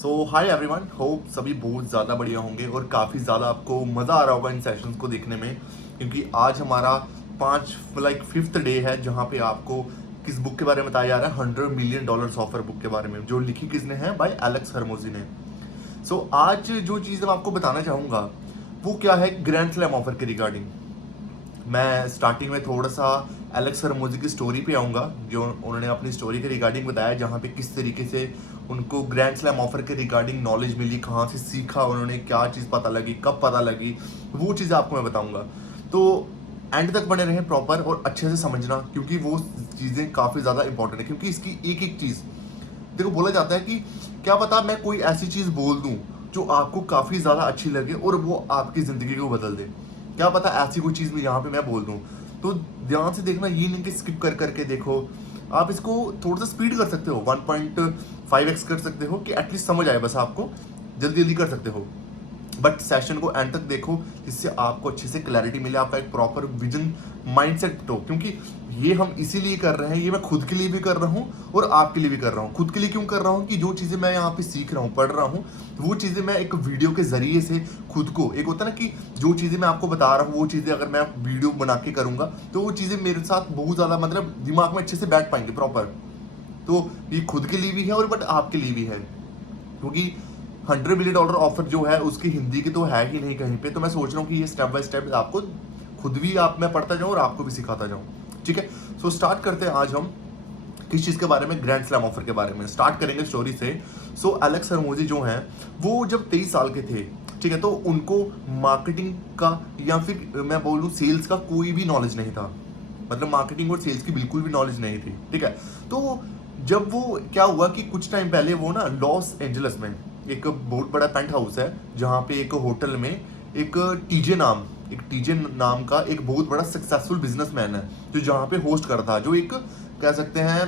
सो hi everyone, hope सभी बहुत ज़्यादा बढ़िया होंगे और काफ़ी ज़्यादा आपको मज़ा आ रहा होगा इन सेशंस को देखने में, क्योंकि आज हमारा फिफ्थ डे है जहाँ पे आपको किस बुक के बारे में बताया जा रहा है। $100 million ऑफर बुक के बारे में, जो लिखी किसने है, बाय एलेक्स हरमोजी ने। सो आज जो चीज़ मैं आपको बताना चाहूँगा वो क्या है, ग्रैंड स्लैम ऑफर के रिगार्डिंग। मैं स्टार्टिंग में थोड़ा सा एलेक्स हरमोजी की स्टोरी पे आऊँगा, जो उन्होंने अपनी स्टोरी के रिगार्डिंग बताया, जहाँ पे किस तरीके से उनको ग्रैंड स्लैम ऑफर के रिगार्डिंग नॉलेज मिली, कहाँ से सीखा उन्होंने, क्या चीज़ पता लगी, कब पता लगी, वो चीज़ आपको मैं बताऊँगा। तो एंड तक बने रहें प्रॉपर और अच्छे से समझना, क्योंकि वो चीज़ें काफ़ी ज़्यादा इंपॉर्टेंट है। क्योंकि इसकी एक एक चीज़, देखो, बोला जाता है कि क्या पता मैं कोई ऐसी चीज़ बोल दूँ जो आपको काफ़ी ज़्यादा अच्छी लगे और वो आपकी ज़िंदगी को बदल दे। क्या पता ऐसी कोई चीज़ मैं यहाँ पे मैं बोल दूँ। तो ध्यान से देखना, ये नहीं कि स्किप कर करके देखो। आप इसको थोड़ा सा स्पीड कर सकते हो, 1.5x कर सकते हो, कि एटलीस्ट समझ आए, बस आपको जल्दी जल्दी कर सकते हो। बट सेशन को एंड तक देखो, जिससे आपको अच्छे से क्लैरिटी मिले, आपका एक प्रॉपर विजन माइंडसेट हो। क्योंकि ये हम इसीलिए कर रहे हैं, ये मैं खुद के लिए भी कर रहा हूँ और आपके लिए भी कर रहा हूँ। खुद के लिए क्यों कर रहा हूँ कि जो चीज़ें मैं यहाँ पे सीख रहा हूँ, पढ़ रहा हूँ, वो चीज़ें मैं एक वीडियो के जरिए से खुद को, एक होता है ना कि जो चीज़ें मैं आपको बता रहा हूँ वो चीज़ें अगर मैं वीडियो बना के करूँगा तो वो चीज़ें मेरे साथ बहुत ज़्यादा दिमाग में अच्छे से बैठ पाएंगे प्रॉपर। तो ये खुद के लिए भी है और बट आपके लिए भी है, क्योंकि $100 million ऑफर जो है उसकी हिंदी की तो है ही नहीं कहीं पे। तो मैं सोच रहा हूँ कि ये स्टेप बाय स्टेप आपको खुद भी आप मैं पढ़ता जाऊँ और आपको भी सिखाता जाऊँ। ठीक है, सो स्टार्ट करते हैं आज हम किस चीज़ के बारे में, ग्रैंड स्लैम ऑफर के बारे में। स्टार्ट करेंगे स्टोरी से। सो एलेक्स हरमोजी जो हैं वो जब 23 साल के थे, ठीक है, तो उनको मार्केटिंग का या फिर मैं बोलूँ सेल्स का कोई भी नॉलेज नहीं था। मार्केटिंग और सेल्स की बिल्कुल भी नॉलेज नहीं थी। ठीक है, तो जब वो क्या हुआ कि कुछ टाइम पहले वो ना लॉस एंजलिस में एक बहुत बड़ा पेंट हाउस है, जहाँ पे एक होटल में एक टीजे नाम का एक बहुत बड़ा सक्सेसफुल बिजनेसमैन है, जो जहाँ पे होस्ट कर रहा था, जो एक कह सकते हैं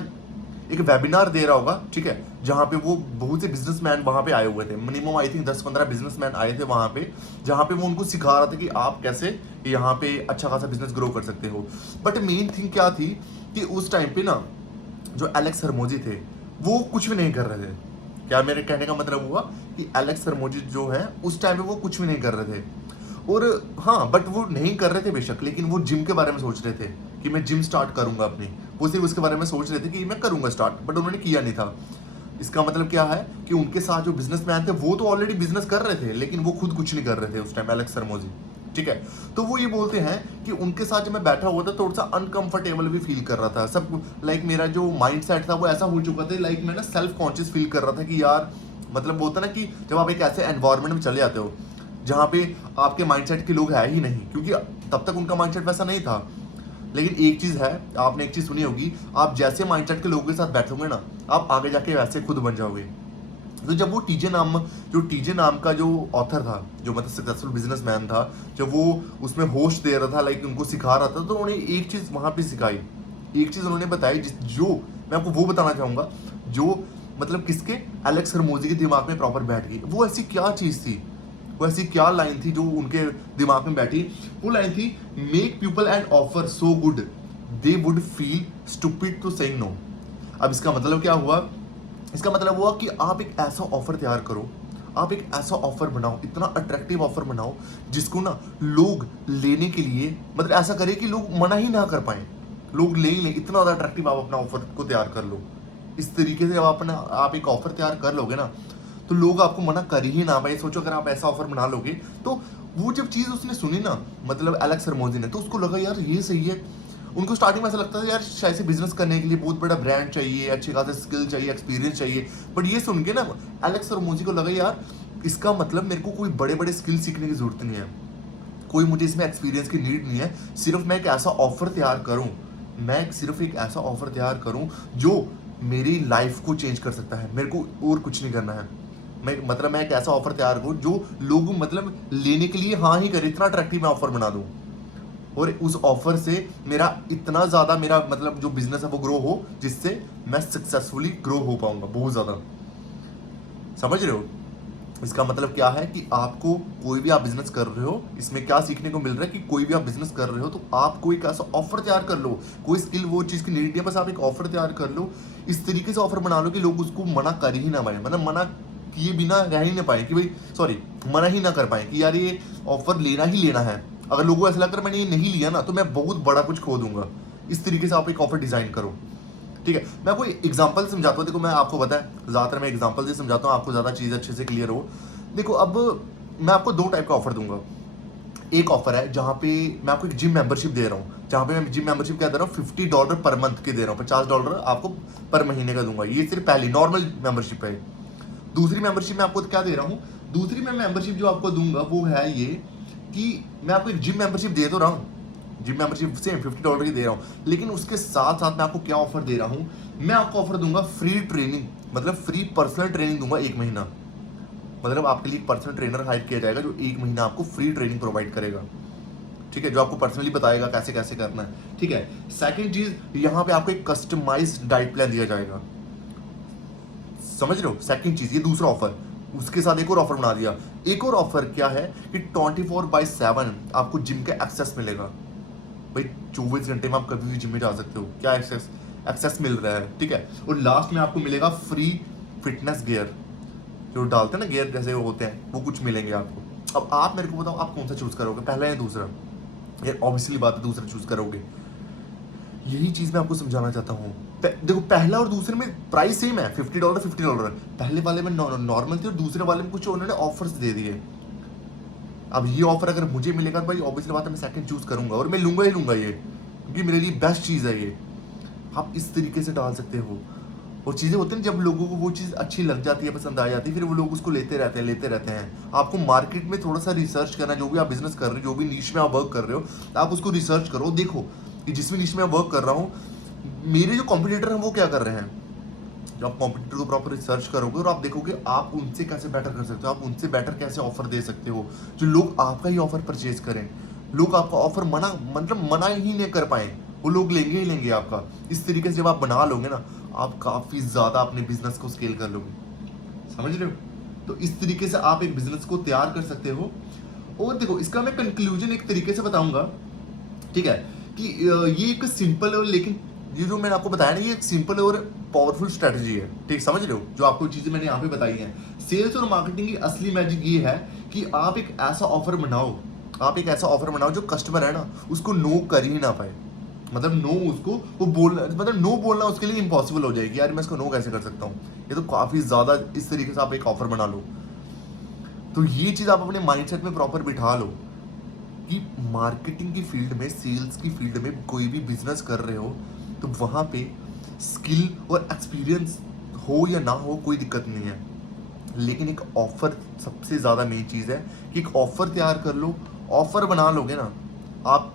एक वेबिनार दे रहा होगा। ठीक है, जहाँ पे वो बहुत से बिजनेसमैन वहाँ पे आए हुए थे, मिनिमम आई थिंक 10-15 बिजनेसमैन आए थे वहाँ पे, जहाँ पे वो उनको सिखा रहा था कि आप कैसे यहाँ पे अच्छा खासा बिजनेस ग्रो कर सकते हो। बट मेन थिंग क्या थी कि उस टाइम पे ना जो एलेक्स हरमोजी थे वो कुछ भी नहीं कर रहे थे। क्या मेरे कहने का मतलब हुआ कि एलेक्स हरमोजी जो है उस टाइम पे वो कुछ भी नहीं कर रहे थे। और हाँ, बट वो नहीं कर रहे थे बेशक, लेकिन वो जिम के बारे में सोच रहे थे कि मैं जिम स्टार्ट करूंगा अपनी। वो सिर्फ उसके बारे में सोच रहे थे कि मैं करूंगा स्टार्ट, बट उन्होंने किया नहीं था। इसका मतलब क्या है कि उनके साथ जो बिजनेसमैन थे वो तो ऑलरेडी बिजनेस कर रहे थे, लेकिन वो खुद कुछ नहीं कर रहे थे उस टाइम, एलेक्स हरमोजी। ठीक है, तो वो ये बोलते हैं कि उनके साथ जब मैं बैठा हुआ था थोड़ा सा अनकंफर्टेबल भी फील कर रहा था। सब मेरा जो माइंड सेट था वो ऐसा हो चुका था, मैं ना सेल्फ कॉन्शियस फील कर रहा था कि यार बोलता ना कि जब आप एक ऐसे एनवायरनमेंट में चले जाते हो जहाँ पे आपके माइंडसेट के लोग है ही नहीं, क्योंकि तब तक उनका माइंडसेट वैसा नहीं था। लेकिन एक चीज़ है, आपने एक चीज़ सुनी होगी, आप जैसे माइंडसेट के लोगों के साथ बैठोगे ना, आप आगे जाके वैसे खुद बन जाओगे। तो जब वो टीजे नाम का जो ऑथर था, जो सक्सेसफुल बिजनेसमैन था, जब वो उसमें होस्ट दे रहा था, उनको सिखा रहा था, तो उन्होंने एक चीज़ वहाँ पे सिखाई, एक चीज़ उन्होंने बताई, जो मैं आपको वो बताना चाहूँगा, जो किसके, एलेक्स हरमोजी के दिमाग में प्रॉपर बैठ गई। वो ऐसी क्या चीज़ थी, वो ऐसी क्या लाइन थी जो उनके दिमाग में बैठी। वो लाइन थी, make people and offer so good they would feel stupid to saying no. अब इसका मतलब क्या हुआ, इसका मतलब हुआ कि आप एक ऐसा ऑफर तैयार करो, आप एक ऐसा ऑफर बनाओ, इतना अट्रैक्टिव ऑफर बनाओ जिसको ना लोग लेने के लिए ऐसा करे कि लोग मना ही ना कर पाए, लोग ले ही लें। इतना ज़्यादा अट्रैक्टिव आप अपना ऑफर को तैयार कर लो। इस तरीके से जब आप एक ऑफर तैयार कर लोगे ना, तो लोग आपको मना कर ही ना पाए। सोचो अगर आप ऐसा ऑफर बना लोगे, तो वो जब चीज़ उसने सुनी ना, एलेक्स हरमोजी ने, तो उसको लगा यार ये सही है। उनको स्टार्टिंग में ऐसा लगता था यार शायद से बिजनेस करने के लिए बहुत बड़ा ब्रांड चाहिए, अच्छे खासे स्किल चाहिए, एक्सपीरियंस चाहिए। बट ये सुन के ना एलेक्स हरमोजी को लगा यार इसका मतलब मेरे को कोई बड़े बड़े स्किल सीखने की जरूरत नहीं है, कोई मुझे इसमें एक्सपीरियंस की नीड नहीं है। सिर्फ मैं एक ऐसा ऑफर तैयार करूं, मैं सिर्फ एक ऐसा ऑफर तैयार करूं जो मेरी लाइफ को चेंज कर सकता है, मेरे को और कुछ नहीं करना है। मैं एक ऐसा ऑफर तैयार करूं जो लोग लेने के लिए हाँ ही करे, इतना अट्रैक्टिव मैं ऑफर बना दूं, और उस ऑफर से मेरा इतना ज़्यादा जो बिजनेस है वो ग्रो हो, जिससे मैं सक्सेसफुली ग्रो हो पाऊंगा बहुत ज़्यादा। समझ रहे हो इसका मतलब क्या है कि आपको कोई भी आप बिजनेस कर रहे हो, इसमें क्या सीखने को मिल रहा है कि कोई भी आप बिजनेस कर रहे हो तो आपको एक ऐसा ऑफर तैयार कर लो, कोई स्किल वो चीज़ की नीड नहीं है, बस आप एक ऑफर तैयार कर लो, इस तरीके से ऑफर बना लो कि लोग उसको मना कर ही ना पाए। मना किए बिना रह ही ना पाए कि भाई सॉरी मना ही ना कर पाए कि यार ये ऑफर लेना ही लेना है। अगर लोगों को ऐसा लगता है मैंने ये नहीं लिया ना तो मैं बहुत बड़ा कुछ खो दूंगा। इस तरीके से आप एक ऑफर डिजाइन करो, ठीक है। मैं आपको एग्जांपल समझाता हूँ। देखो मैं आपको पता है ज़्यादातर मैं एग्जांपल से समझाता हूँ, आपको ज़्यादा चीज़ अच्छे से क्लियर हो। देखो अब मैं आपको दो टाइप का ऑफर दूंगा। एक ऑफर है जहाँ पे मैं आपको एक जिम मेंबरशिप दे रहा हूँ, जहाँ पे मैं जिम मेंबरशिप क्या दे रहा हूँ, $50 पर मंथ के दे रहा हूँ, $50 आपको पर महीने का दूंगा। ये सिर्फ पहली नॉर्मल मेंबरशिप है। दूसरी मेंबरशिप मैं आपको क्या दे रहा हूँ, दूसरी मैं मेंबरशिप जो आपको दूंगा वो है ये कि मैं आपको एक जिम मेंबरशिप दे तो रहा हूँ, जिम मेंबरशिप सेम $50 की दे रहा हूँ, लेकिन उसके साथ साथ मैं आपको क्या ऑफर दे रहा हूँ, मैं आपको ऑफर दूंगा फ्री ट्रेनिंग, मतलब फ्री पर्सनल ट्रेनिंग दूंगा 1 महीना। मतलब आपके लिए एक पर्सनल ट्रेनर हायर किया जाएगा जो 1 महीना आपको फ्री ट्रेनिंग प्रोवाइड करेगा, ठीक है, जो आपको पर्सनली बताएगा कैसे कैसे करना है, ठीक है। सेकंड चीज, यहाँ पे आपको एक कस्टमाइज्ड डाइट प्लान दिया जाएगा, समझ रहे हो। सेकंड चीज, ये दूसरा ऑफर। उसके साथ एक और ऑफर बना दिया। एक और ऑफर क्या है कि 24/7 आपको जिम का एक्सेस मिलेगा। भाई 24 घंटे में आप कभी भी जिम में जा सकते हो, क्या एक्सेस एक्सेस मिल रहा है, ठीक है। और लास्ट में आपको मिलेगा फ्री फिटनेस गियर, जो डालते हैं ना गियर जैसे वो होते हैं, वो कुछ मिलेंगे आपको। अब आप मेरे को बताओ आप कौन सा चूज करोगे, पहला या दूसरा। यार ऑब्वियसली बात है दूसरा चूज करोगे। यही चीज मैं आपको समझाना चाहता हूँ। देखो पहला और दूसरे में प्राइस सेम है, $50 पहले वाले में नॉर्मल थे और दूसरे वाले में कुछ उन्होंने ऑफर्स दे दिए। अब ये ऑफर अगर मुझे मिलेगा तो भाई ऑब्वियसली बात है मैं सेकंड चूज करूंगा और मैं लूंगा ही लूंगा ये, क्योंकि मेरे लिए बेस्ट चीज है ये। आप इस तरीके से डाल सकते हो। और चीज़ें होती हैं जब लोगों को वो चीज़ अच्छी लग जाती है, पसंद आ जाती है, फिर वो लोग उसको लेते रहते हैं। आपको मार्केट में थोड़ा सा रिसर्च करना, जो भी आप बिजनेस कर रहे हो, जो भी नीश में आप वर्क कर रहे हो, आप उसको रिसर्च करो। देखो कि जिस भी नीश में मैं वर्क कर रहा हूँ, मेरे जो कॉम्पिटिटर हैं वो क्या कर रहे हैं। जब आप कॉम्पिटिटर को प्रॉपर रिसर्च करोगे और आप देखोगे आप उनसे कैसे बेटर कर सकते हो, आप उनसे बेटर कैसे ऑफर दे सकते हो, जो लोग आपका ही ऑफर परचेज करें। लोग आपका ऑफर मना ही नहीं कर पाए, वो लोग लेंगे ही लेंगे आपका। इस तरीके से जब आप बना लोगे ना, आप काफी ज्यादा अपने बिजनेस को स्केल कर लोगे, समझ रहे हो। तो इस तरीके से आप एक बिजनेस को तैयार कर सकते हो। और देखो इसका मैं कंक्लूजन एक तरीके से बताऊंगा, ठीक है, कि ये एक सिंपल और लेकिन ये जो मैंने आपको बताया ना, ये एक सिंपल और पावरफुल स्ट्रेटजी है, ठीक समझ रहे हो। जो आपको चीजें मैंने यहाँ पे बताई हैं, सेल्स और मार्केटिंग की असली मैजिक ये है कि आप एक ऐसा ऑफर बनाओ, आप एक ऐसा ऑफर बनाओ जो कस्टमर है ना उसको नो कर ही ना पाए। मतलब नो उसको वो बोलना, मतलब नो बोलना उसके लिए इम्पॉसिबल हो जाएगी, यार मैं इसको नो कैसे कर सकता हूँ। ये तो काफी ज्यादा इस तरीके से आप एक ऑफर बना लो। तो ये चीज आप अपने माइंडसेट में प्रॉपर बिठा लो कि मार्केटिंग की फील्ड में, सेल्स की फील्ड में कोई भी बिजनेस कर रहे हो तो वहां पे स्किल और एक्सपीरियंस हो या ना हो कोई दिक्कत नहीं है, लेकिन एक ऑफर सबसे ज़्यादा मेन चीज़ है कि एक ऑफर तैयार कर लो। ऑफर बना लोगे ना, आप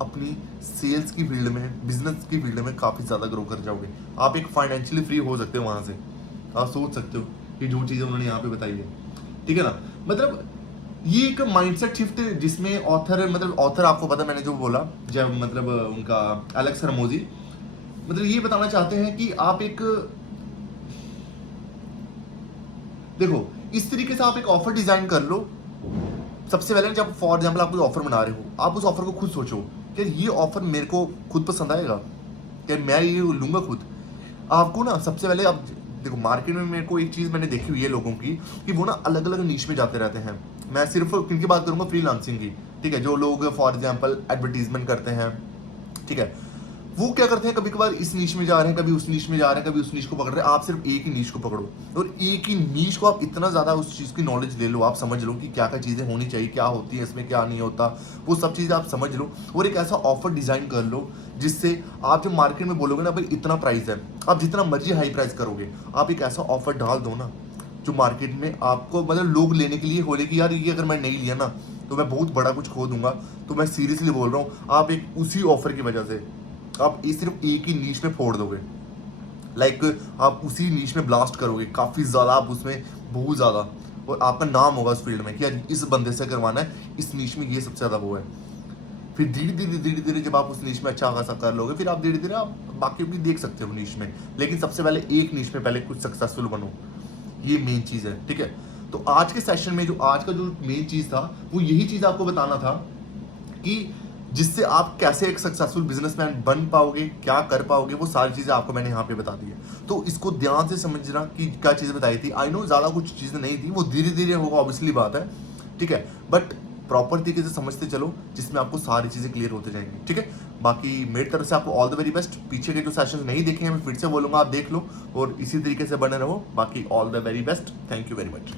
अपनी सेल्स की फील्ड में, बिजनेस की फील्ड में काफ़ी ज़्यादा ग्रो कर जाओगे। आप एक फाइनेंशियली फ्री हो सकते हो वहाँ से। आप सोच सकते हो कि जो चीज़ें उन्होंने यहाँ पे बताई है, ठीक है ना। मतलब ये एक माइंडसेट शिफ्ट है जिसमें ऑथर, मतलब ऑथर आपको पता मैंने जो बोला, जब मतलब उनका एलेक्स हरमोजी, मतलब ये बताना चाहते हैं कि आप एक, देखो इस तरीके से आप एक ऑफर डिजाइन कर लो। सबसे पहले जब फॉर एग्जाम्पल आप कोई ऑफर बना रहे हो, आप उस ऑफर को खुद सोचो कि ये ऑफर मेरे को खुद पसंद आएगा, क्या मैं ये लूंगा खुद। आपको ना सबसे पहले आप देखो मार्केट में मेरे को एक चीज मैंने देखी हुई है लोगों की कि वो ना अलग अलग नीश में जाते रहते हैं। मैं सिर्फ किनकी बात करूंगा, फ्रीलांसिंग की, ठीक है। जो लोग फॉर एग्जाम्पल एडवर्टीजमेंट करते हैं, ठीक है, वो क्या करते हैं, कभी कभार इस नीश में जा रहे हैं, कभी उस नीश में जा रहे हैं, कभी उस नीश को पकड़ रहे हैं। आप सिर्फ एक ही नीश को पकड़ो और एक ही नीश को आप इतना ज्यादा उस चीज की नॉलेज ले लो, आप समझ लो कि क्या क्या चीजें होनी चाहिए, क्या होती है इसमें, क्या नहीं होता, वो सब चीजें आप समझ लो और एक ऐसा ऑफर डिजाइन कर लो जिससे आप जब मार्केट में बोलोगे ना भाई इतना प्राइस है, आप जितना मर्जी हाई प्राइस करोगे, आप एक ऐसा ऑफर डाल दो ना जो मार्केट में आपको मतलब लोग लेने के लिए बोले कि यार ये अगर मैं नहीं लिया ना तो मैं बहुत बड़ा कुछ खो दूंगा। तो मैं सीरियसली बोल रहा हूँ, आप एक उसी ऑफर की वजह से आप सिर्फ एक ही नीश में फोड़ दोगे, लाइक आप उसी नीश में ब्लास्ट करोगे काफी ज्यादा, आप उसमें बहुत ज्यादा, और आपका नाम होगा उस फील्ड में कि यार इस बंदे से करवाना है, इस नीश में ये सबसे ज्यादा वो है। फिर धीरे धीरे जब आप उस नीश में अच्छा खासा कर लोगे, फिर आप धीरे धीरे आप बाकी भी देख सकते हो नीश में, लेकिन सबसे पहले एक नीश में पहले कुछ सक्सेसफुल बनो, ये मेन चीज है, ठीक है। तो आज के सेशन में जो आज का जो मेन चीज था वो यही चीज आपको बताना था कि जिससे आप कैसे एक सक्सेसफुल बिजनेसमैन बन पाओगे, क्या कर पाओगे, वो सारी चीज़ें आपको मैंने यहाँ पे बता दी है। तो इसको ध्यान से समझना कि क्या चीज़ें बताई थी। आई नो ज़्यादा कुछ चीज़ें नहीं थी, वो धीरे धीरे होगा, ऑब्वियसली बात है, ठीक है, बट प्रॉपर तरीके से समझते चलो जिसमें आपको सारी चीज़ें क्लियर होते जाएंगी, ठीक है। बाकी मेरी तरफ से आपको ऑल द वेरी बेस्ट। पीछे के जो सेशंस नहीं देखे हैं मैं फिर से बोलूँगा आप देख लो और इसी तरीके से बने रहो। बाकी all the very best, thank you very much.